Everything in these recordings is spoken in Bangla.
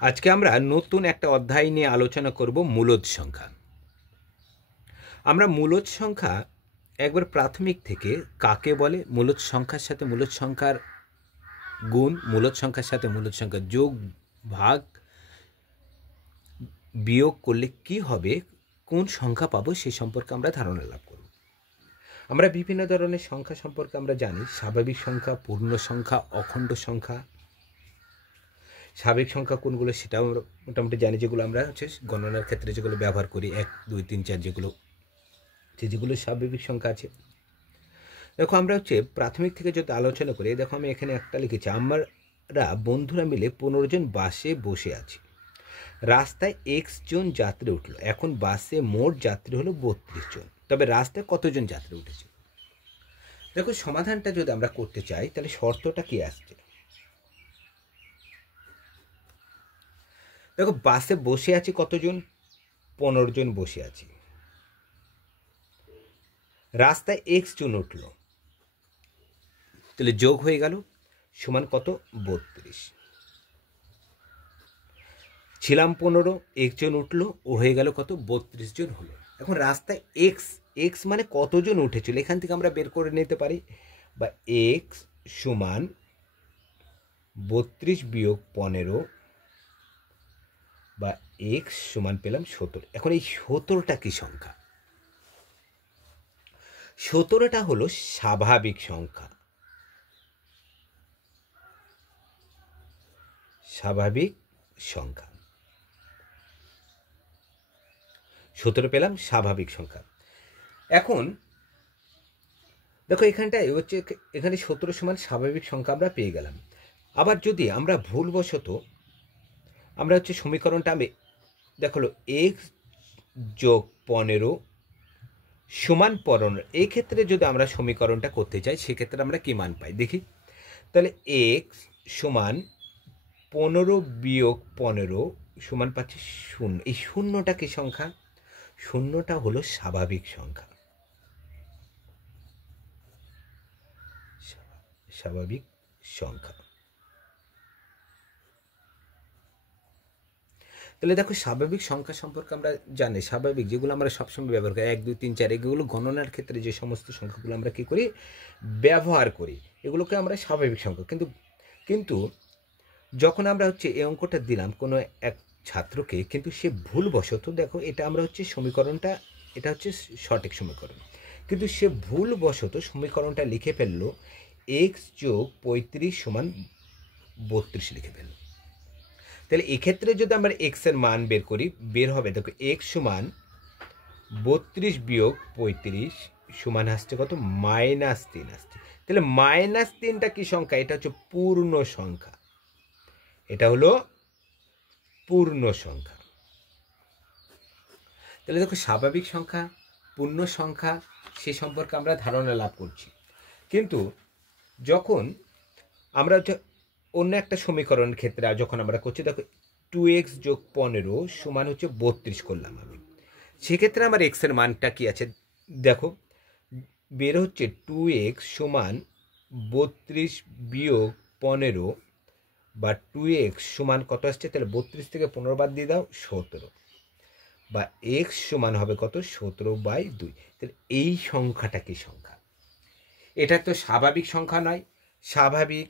আজকে আমরা নতুন একটা অধ্যায় নিয়ে আলোচনা করব মূলদ সংখ্যা। আমরা মূলদ সংখ্যা একবার প্রাথমিক থেকে কাকে বলে, মূলদ সংখ্যার সাথে মূলদ সংখ্যার গুণ, মূলদ সংখ্যার সাথে মূলদ সংখ্যার যোগ ভাগ বিয়োগ করলে কি হবে, কোন সংখ্যা পাবো সে সম্পর্কে আমরা ধারণা লাভ করব। আমরা বিভিন্ন ধরনের সংখ্যা সম্পর্কে আমরা জানি, স্বাভাবিক সংখ্যা, পূর্ণ সংখ্যা, অখণ্ড সংখ্যা। স্বাভাবিক সংখ্যা কোনগুলো সেটাও আমরা মোটামুটি জানি, যেগুলো আমরা গণনার ক্ষেত্রে যেগুলো ব্যবহার করি, 1 2 3 4 যেগুলো স্বাভাবিক সংখ্যা আছে। দেখো আমরা প্রাথমিক থেকে যদি আলোচনা করি, দেখো আমি এখানে একটা লিখেছি, আমরা বন্ধুরা মিলে 15 জন বাসে বসে আছি। রাস্তায় x জন যাত্রী উঠলো। এখন বাসে মোট যাত্রী হলো 32 জন, তবে রাস্তায় কতজন যাত্রী উঠেছে? দেখো সমাধানটা যদি আমরা করতে চাই তাহলে শর্তটা কি আসছে? দেখো বাসে বসে আছি কতজন? 15 জন বসে আছি। রাস্তায় x জন উঠলো, তাহলে যোগ হয়ে গেল সমান কত? 32। ছিলাম 15, একজন উঠলো, ও হয়ে গেল কত? 32 জন হলো। এখন রাস্তায় x মানে কতজন উঠেছিল, এখান থেকে আমরা বের করে নিতে পারি, বা x সমান 32 বিয়োগ 15, বা x সমান পেলাম 17। এখন এই 17টা কি সংখ্যা? 17টা হলো স্বাভাবিক সংখ্যা। স্বাভাবিক সংখ্যা 17 পেলাম, স্বাভাবিক সংখ্যা। এখন দেখো এখানটায় এখানে 17 সমান স্বাভাবিক সংখ্যা আমরা পেয়ে গেলাম। আবার যদি আমরা ভুলবশত আমরা সমীকরণটা দেখো x যোগ 15 সমান 15, এই ক্ষেত্রে যদি আমরা সমীকরণটা করতে চাই সেক্ষেত্রে আমরা কি মান পাই দেখি। তাহলে x সমান 15 বিয়োগ 15 সমান পাচ্ছি 0। এই শূন্যটা কি সংখ্যা? শূন্যটা হলো স্বাভাবিক সংখ্যা। স্বাভাবিক সংখ্যা। তাহলে দেখো স্বাভাবিক সংখ্যা সম্পর্কে আমরা জানি, স্বাভাবিক যেগুলো আমরা সবসময় ব্যবহার করি, 1 2 3 4, এগুলো গণনার ক্ষেত্রে যে সমস্ত সংখ্যাগুলো আমরা কী করি, ব্যবহার করি, এগুলোকে আমরা স্বাভাবিক সংখ্যা। কিন্তু যখন আমরা এই অঙ্কটা দিলাম কোনো এক ছাত্রকে, কিন্তু সে ভুলবশত, দেখো এটা আমরা সমীকরণটা, এটা সঠিক সমীকরণ, কিন্তু সে ভুলবশত সমীকরণটা লিখে ফেললো x যোগ 35 সমান 32 লিখে ফেললো। তাহলে এক্ষেত্রে যদি আমরা x এর মান বের করি, বের হবে দেখো x সমান 32 বিয়োগ 35 সমান আসছে কত? -3 আসছে। তাহলে -3টা কি সংখ্যা? এটা পূর্ণ সংখ্যা। এটা হলো পূর্ণ সংখ্যা। তাহলে দেখো স্বাভাবিক সংখ্যা, পূর্ণ সংখ্যা সে সম্পর্কে আমরা ধারণা লাভ করছি। কিন্তু যখন আমরা অন্য একটা সমীকরণের ক্ষেত্রে যখন আমরা করছি, দেখো 2x যোগ 15 সমান 32 করলাম আমি, সেক্ষেত্রে আমার x এর মানটা কি আছে দেখো, বের হচ্ছে 2x সমান 32 বিয়োগ 15, বা 2x সমান কত আসছে? তাহলে 32 থেকে 15 বাদ দিয়ে দাও, 17, বা x সমান হবে কত? 17/2। তাহলে এই সংখ্যাটা কি সংখ্যা? এটা তো স্বাভাবিক সংখ্যা নয়, স্বাভাবিক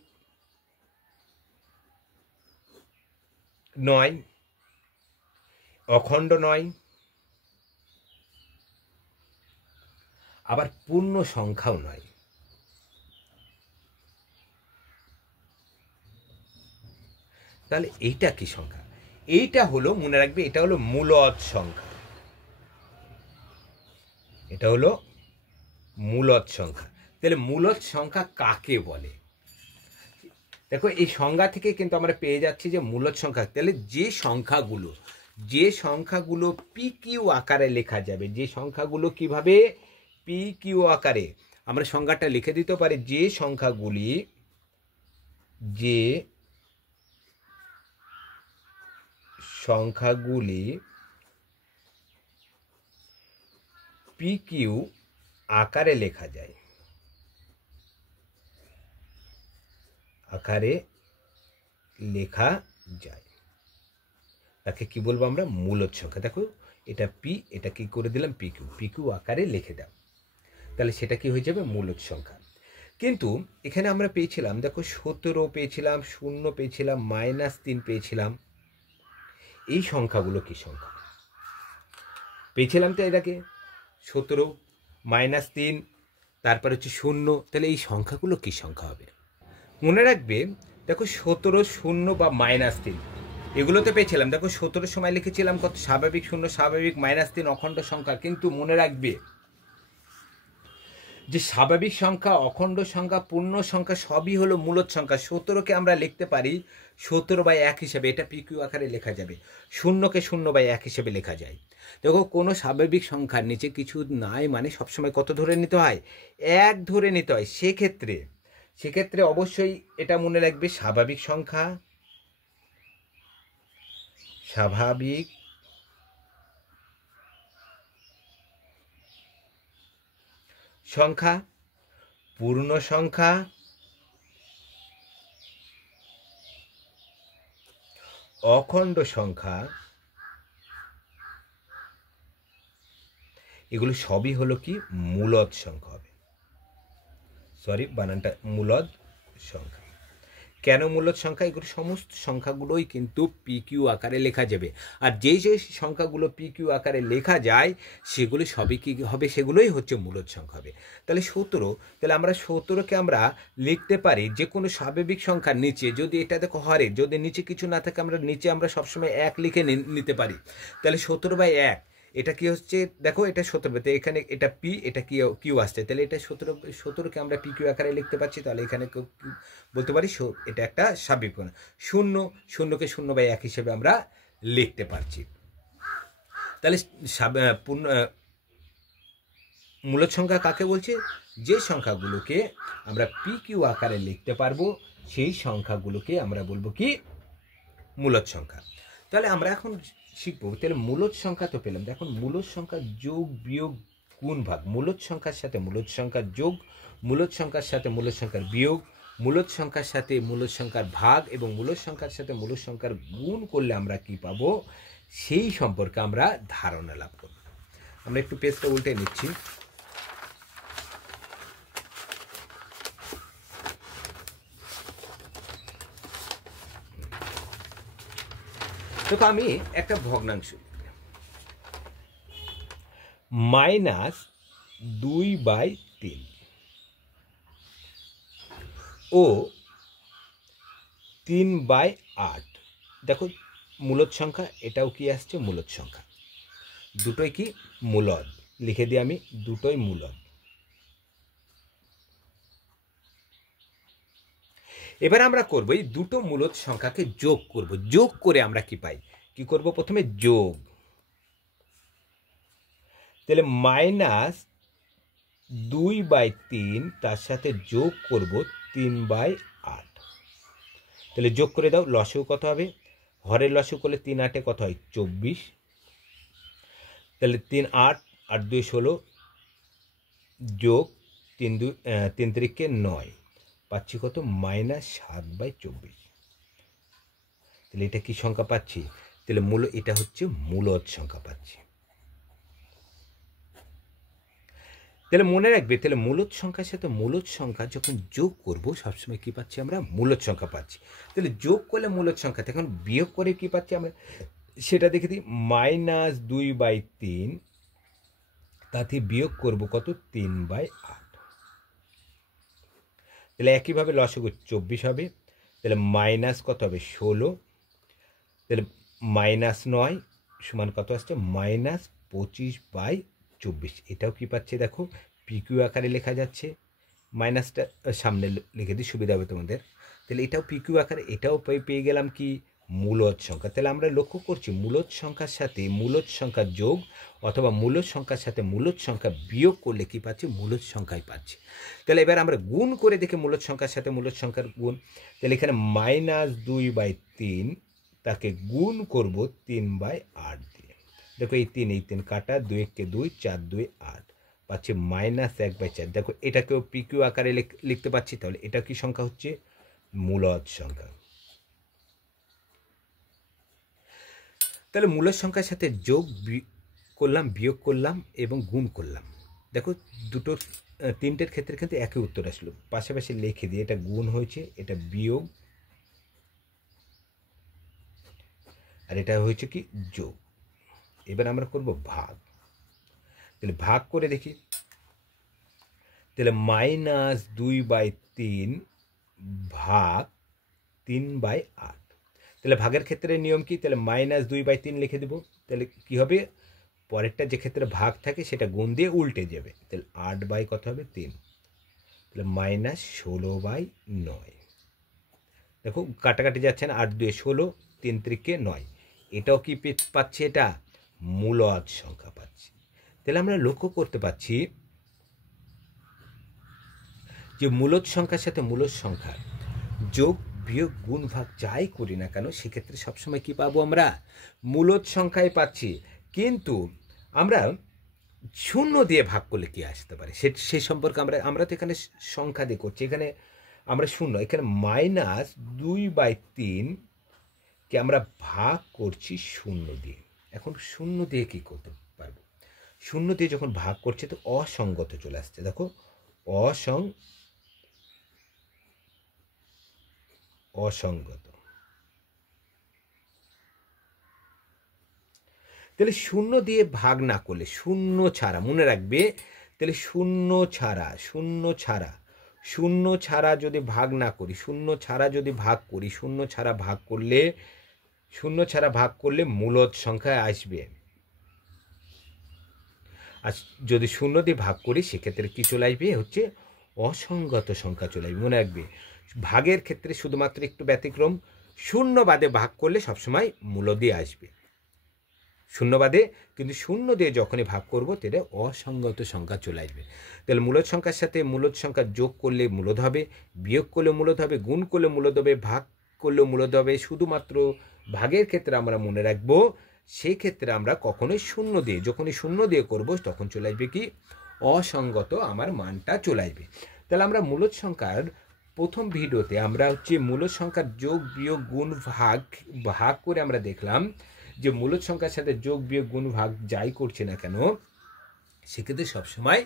নয়, অখণ্ড নয়, আবার পূর্ণ সংখ্যাও নয়। তাহলে এইটা কি সংখ্যা? এইটা হলো, মনে রাখবে, এটা হলো মূলদ সংখ্যা। এটা হলো মূলদ সংখ্যা। তাহলে মূলদ সংখ্যা কাকে বলে? দেখো এই সংজ্ঞা থেকে কিন্তু আমরা পেয়ে যাচ্ছি যে মূলদ সংখ্যা, তাহলে যে সংখ্যাগুলো পি কিউ আকারে লেখা যাবে, যে সংখ্যাগুলো কিভাবে পি কিউ আকারে আমরা সংজ্ঞাটা লিখে দিতে পারি, যে সংখ্যাগুলি পি কিউ আকারে লেখা যায়, তাকে কি বলবো আমরা? মূলদ সংখ্যা। দেখো এটা পি, এটা কি করে দিলাম? পিকিউ আকারে লিখে দাও, তাহলে সেটা কি হয়ে যাবে? মূলদ সংখ্যা। কিন্তু এখানে আমরা পেয়েছিলাম, দেখো 17 পেয়েছিলাম, 0 পেয়েছিলাম, -3 পেয়েছিলাম। এই সংখ্যাগুলো কি সংখ্যা? পেয়েছিলাম তো এটাকে 17 -3 তারপর হচ্ছে 0, তাহলে এই সংখ্যাগুলো কি সংখ্যা হবে? মনে রাখবে, দেখো 17, 0 বা -3 এগুলো তো পেয়েছিলাম। দেখো 17 সময় লিখেছিলাম কত? স্বাভাবিক 0, স্বাভাবিক -3 অখণ্ড সংখ্যা। কিন্তু মনে রাখবে যে স্বাভাবিক সংখ্যা, অখণ্ড সংখ্যা, পূর্ণ সংখ্যা সবই হলো মূলদ সংখ্যা। 17কে আমরা লিখতে পারি 17/1 হিসেবে, এটা পিকিউ আকারে লেখা যাবে। 0কে 0/1 হিসেবে লেখা যায়। দেখো কোনো স্বাভাবিক সংখ্যার নিচে কিছু নাই মানে সবসময় কত ধরে নিতে হয়? 1 ধরে নিতে হয়। সেক্ষেত্রে অবশ্যই এটা মনে রাখবে, স্বাভাবিক সংখ্যা, স্বাভাবিক সংখ্যা, পূর্ণ সংখ্যা, অখণ্ড সংখ্যা, এগুলো সবই হলো কি? মূলদ সংখ্যা হবে। সরি, বানানটা মূলদ সংখ্যা। কেন মূলদ সংখ্যা? এগুলো সমস্ত সংখ্যাগুলোই কিন্তু পিকিউ আকারে লেখা যাবে। আর যেই যে সংখ্যাগুলো পিকিউ আকারে লেখা যায় সেগুলো সবই কি হবে? সেগুলোই হচ্ছে মূলদ সংখ্যা হবে। তাহলে 17, তাহলে আমরা 17কে আমরা লিখতে পারি যে কোনো স্বাভাবিক সংখ্যার নিচে, যদি এটা দেখো হরে, যদি নিচে কিছু না থাকে আমরা নিচে আমরা সবসময় 1 লিখে নিতে পারি। তাহলে 17/1 এটা কি হচ্ছে? দেখো এটা 17, তো এখানে এটা পি, এটা কিউ আসছে, তাহলে এটা 17কে আমরা পি কিউ আকারে লিখতে পারছি। তাহলে এখানে বলতে পারি এটা একটা স্বাভাবিক সংখ্যা। 0কে 0/1 হিসেবে আমরা লিখতে পারছি। তাহলে মূলদ সংখ্যা কাকে বলছে? যে সংখ্যাগুলোকে আমরা পি কিউ আকারে লিখতে পারবো সেই সংখ্যাগুলোকে আমরা বলবো কি? মূলদ সংখ্যা। তাহলে আমরা এখন শিখবো, তাহলে মূলদ সংখ্যা তো পেলাম, এখন মূলদ সংখ্যা যোগ, বিয়োগ, গুণ, ভাগ। মূলদ সংখ্যার সাথে মূলদ সংখ্যার যোগ, মূলদ সংখ্যার সাথে মূলদ সংখ্যার বিয়োগ, মূলদ সংখ্যার সাথে মূলদ সংখ্যার ভাগ এবং মূলদ সংখ্যার সাথে মূলদ সংখ্যার গুণ করলে আমরা কি পাবো সেই সম্পর্কে আমরা ধারণা লাভ করব। আমরা একটু পেজটা উল্টে নিচ্ছি। দেখো আমি একটা ভগ্নাংশ, -2/3 ও 3/8, দেখো মূলদ সংখ্যা, এটাও কি আসছে? মূলদ সংখ্যা। দুটোই কি? মূলদ। লিখে দিই আমি, দুটোই মূলদ। এবার আমরা করব এই দুটো মূলদ সংখ্যাকে যোগ করব। যোগ করে আমরা কি পাই? কি করব? প্রথমে যোগ, তাহলে -2/3 তার সাথে যোগ করব 3/8, তাহলে যোগ করে দাও। লসও কত হবে? হরের লসও করলে 3 8 কত হয়? 24, তাহলে 3 8 8 2 16 যোগ 3 2 3 3 9, পাচ্ছি কত? -7/24। তাহলে এটা কি সংখ্যা পাচ্ছি? তাহলে এটা হচ্ছে মূলদ সংখ্যা পাচ্ছি। তাহলে মনে রাখবে, তাহলে মূলদ সংখ্যার সাথে মূলদ সংখ্যা যখন যোগ করব সবসময় কি পাচ্ছি? আমরা মূলদ সংখ্যা পাচ্ছি। তাহলে যোগ করলে মূলদ সংখ্যা, এখন বিয়োগ করে কি পাচ্ছি আমরা সেটা দেখে দিই। -2/3 তাতে বিয়োগ করব কত? 3/8, তাহলে একইভাবে লসাগু 24 হবে, তাহলে মাইনাস কত হবে? 16, তাহলে -9 সমান কত আসছে? -25/24। এটাও কি পাচ্ছে? দেখো পিকিউ আকারে লেখা যাচ্ছে, মাইনাসটা সামনে লিখে দিই, সুবিধা হবে তোমাদের। তাহলে এটাও পিকিউ আকারে, এটাও পেয়ে গেলাম কি? মূলদ সংখ্যা। তাহলে আমরা লক্ষ্য করছি মূলদ সংখ্যার সাথে মূলদ সংখ্যা যোগ অথবা মূলদ সংখ্যার সাথে মূলদ সংখ্যা বিয়োগ করলে কি পাচ্ছি? মূলদ সংখ্যাই পাচ্ছি। তাহলে এবার আমরা গুণ করে দেখি মূলদ সংখ্যার সাথে মূলদ সংখ্যার গুণ। তাহলে এখানে -2/3 তাকে গুণ করব 3/8 দিয়ে। দেখো এই 3 কাটা, 2 কে 2, 4 2 8, পাচ্ছি -1/4। দেখো এটাকেও পিকিউ আকারে লিখতে পাচ্ছি। তাহলে এটা কি সংখ্যা হচ্ছে? মূলদ সংখ্যা। তাহলে মূলের সংখ্যার সাথে যোগ করলাম, বিয়োগ করলাম এবং গুণ করলাম। দেখো দুটো তিনটের ক্ষেত্রে কিন্তু একই উত্তর আসলো। পাশাপাশি লিখে দিয়ে এটা গুণ হয়েছে, এটা বিয়োগ, আর এটা হয়েছে কি যোগ। এবার আমরা করব ভাগ। তাহলে ভাগ করে দেখি। তাহলে -2/3 ভাগ 3/8। তাহলে ভাগের ক্ষেত্রে নিয়ম কি? তাহলে -2/3 লিখে দেব। তাহলে কি হবে? পরেরটা যে ক্ষেত্রে ভাগ থাকে সেটা গুণ দিয়ে উল্টে যাবে। তাহলে 8 কত হবে? 3। তাহলে -16/9। দেখো কাটাকাটি যাচ্ছে না, 8 2 16, 3 3 9। এটাও কি পাচ্ছি? এটা মূলদ সংখ্যা পাচ্ছি। তাহলে আমরা লক্ষ্য করতে পারছি যে মূলদ সংখ্যার সাথে মূলদ সংখ্যা যোগ, বিয়োগ, গুণ, ভাগ যাই করি না কেন সেক্ষেত্রে সবসময় কি পাবো? আমরা মূলদ সংখ্যায় পাচ্ছি। কিন্তু আমরা শূন্য দিয়ে ভাগ করলে কি আসতে পারে সেই সম্পর্কে আমরা তো এখানে সংখ্যা দিয়ে করছি, এখানে আমরা শূন্য, এখানে -2/3 কে আমরা ভাগ করছি শূন্য দিয়ে। এখন শূন্য দিয়ে কি করতে পারবো? শূন্য দিয়ে যখন ভাগ করছে তো অসঙ্গত চলে আসছে। দেখো অসঙ্গত। তাহলে শূন্য দিয়ে ভাগ না করলে, শূন্য ছাড়া, মনে রাখবে, তাহলে শূন্য ছাড়া যদি ভাগ না করি, শূন্য ছাড়া ভাগ করলে মূলদ সংখ্যায় আসবে। আর যদি শূন্য দিয়ে ভাগ করি সেক্ষেত্রে কি চলে আসবে? হচ্ছে অসঙ্গত সংখ্যা চলে আসবে। মনে রাখবে ভাগের ক্ষেত্রে শুধুমাত্র একটু ব্যতিক্রম, শূন্য বাদে ভাগ করলে সবসময় মূল দিয়ে আসবে শূন্য বাদে, কিন্তু শূন্য দিয়ে যখনই ভাগ করব তাহলে অসঙ্গত সংখ্যা চলে আসবে। তাহলে মূলদ সংখ্যার সাথে মূলদ সংখ্যা যোগ করলে মূলদ হবে, বিয়োগ করলে মূলদ হবে, গুণ করলে মূলদ হবে, ভাগ করলেও মূলদ হবে। শুধুমাত্র ভাগের ক্ষেত্রে আমরা মনে রাখবো সেই ক্ষেত্রে আমরা কখনোই যখনই শূন্য দিয়ে করব তখন চলে আসবে কি? অসঙ্গত আমার মানটা চলে আসবে। তাহলে আমরা মূলদ সংখ্যার প্রথম ভিডিওতে আমরা হচ্ছে মূলদ সংখ্যার যোগ, বিয়োগ, গুণ, ভাগ করে আমরা দেখলাম যে মূলদ সংখ্যার সাথে যোগ, বিয়োগ, গুণ, ভাগ যাই করছে না কেন সেক্ষেত্রে সবসময়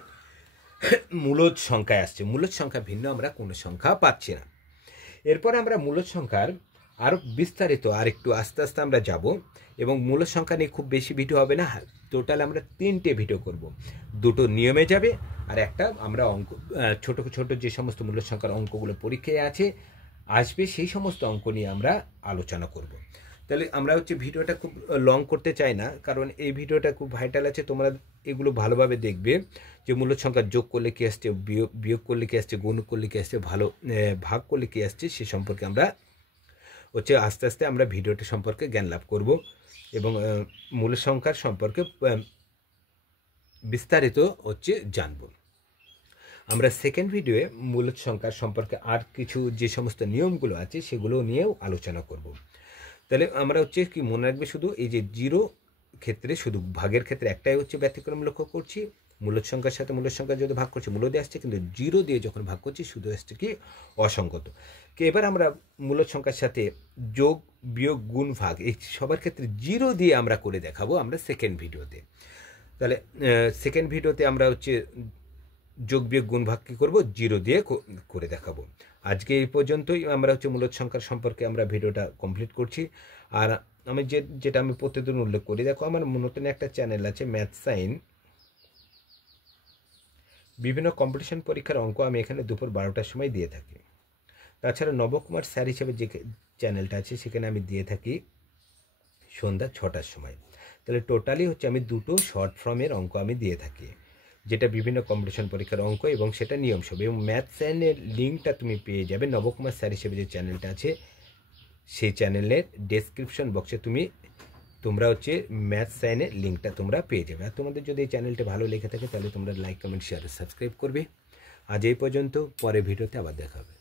মূলদ সংখ্যায় আসছে। মূলদ সংখ্যা ভিন্ন আমরা কোনো সংখ্যা পাচ্ছি না। এরপরে আমরা মূলদ সংখ্যার আরও বিস্তারিত আর একটু আস্তে আস্তে আমরা যাব, এবং মূলদ সংখ্যা নিয়ে খুব বেশি ভিডিও হবে না, টোটাল আমরা 3টে ভিডিও করব। 2টো নিয়মে যাবে আর একটা আমরা ছোট ছোট যে সমস্ত মূলদ সংখ্যার অঙ্কগুলো পরীক্ষায় আসবে সেই সমস্ত অঙ্ক নিয়ে আমরা আলোচনা করব। তাহলে আমরা হচ্ছে ভিডিওটা খুব লং করতে চাই না, কারণ এই ভিডিওটা খুব ভাইটাল আছে। তোমরা এগুলো ভালোভাবে দেখবে যে মূলদ সংখ্যা যোগ করলে কী আসছে, বিয়োগ করলে কী আসছে, গুণ করলে কী আসছে, ভাগ করলে কী আসছে, সে সম্পর্কে আমরা হচ্ছে আস্তে আস্তে আমরা ভিডিওটা সম্পর্কে জ্ঞান লাভ করব এবং মূলদ সংখ্যার সম্পর্কে বিস্তারিত হচ্ছে জানব। আমরা সেকেন্ড ভিডিওয়ে মূলদ সংখ্যার সম্পর্কে আর কিছু যে সমস্ত নিয়মগুলো আছে সেগুলো নিয়েও আলোচনা করব। তাহলে আমরা হচ্ছে কি মনে রাখবে, শুধু এই যে জিরো ক্ষেত্রে শুধু ভাগের ক্ষেত্রে একটাই হচ্ছে ব্যতিক্রম লক্ষ্য করছি, মূলদ সংখ্যার সাথে মূলদ সংখ্যা যদি ভাগ করছি মূলদে আসছে, কিন্তু জিরো দিয়ে যখন ভাগ করছি শুধু আসছে কি অসঙ্গত। এবার আমরা মূলদ সংখ্যার সাথে যোগ, বিয়োগ, গুণ, ভাগ এই সবার ক্ষেত্রে জিরো দিয়ে আমরা করে দেখাবো আমরা সেকেন্ড ভিডিওতে। তাহলে সেকেন্ড ভিডিওতে আমরা হচ্ছে যোগ, বিয়োগ, গুণ, ভাগ কী করবো? জিরো দিয়ে করে দেখাবো। আজকে এই পর্যন্তই আমরা হচ্ছে মূলদ সংখ্যার সম্পর্কে আমরা ভিডিওটা কমপ্লিট করছি। আর আমি যেটা আমি প্রতিদিন উল্লেখ করি, দেখো আমার নতুন একটা চ্যানেল আছে ম্যাথ সাইন, বিভিন্ন কম্পিটিশন পরীক্ষার অঙ্ক আমি এখানে দুপুর 12টার সময় দিয়ে থাকি। তাছাড়া নবকুমার স্যার হিসেবে যে চ্যানেলটা আছে সেখানে আমি দিয়ে থাকি সন্ধ্যা 6টার সময়। তাহলে টোটালি হচ্ছে আমি 2টো শর্ট ফর্মের অঙ্ক আমি দিয়ে থাকি, যেটা বিভিন্ন কম্পিটিশন পরীক্ষার অঙ্ক এবং সেটা নিয়ম সব। এবং ম্যাথ সাইনের লিঙ্কটা তুমি পেয়ে যাবে নবকুমার স্যার হিসেবে যে চ্যানেলটা আছে সেই চ্যানেলের ডেসক্রিপশন বক্সে তোমরা হচ্ছে ম্যাথ সাইনের লিঙ্কটা তোমরা পেয়ে যাবে। আর তোমাদের যদি এই চ্যানেলটা ভালো লেগে থাকে তাহলে তোমরা লাইক, কমেন্ট, শেয়ার, সাবস্ক্রাইব করবে। আজ এই পর্যন্ত, পরে ভিডিওতে আবার দেখা হবে।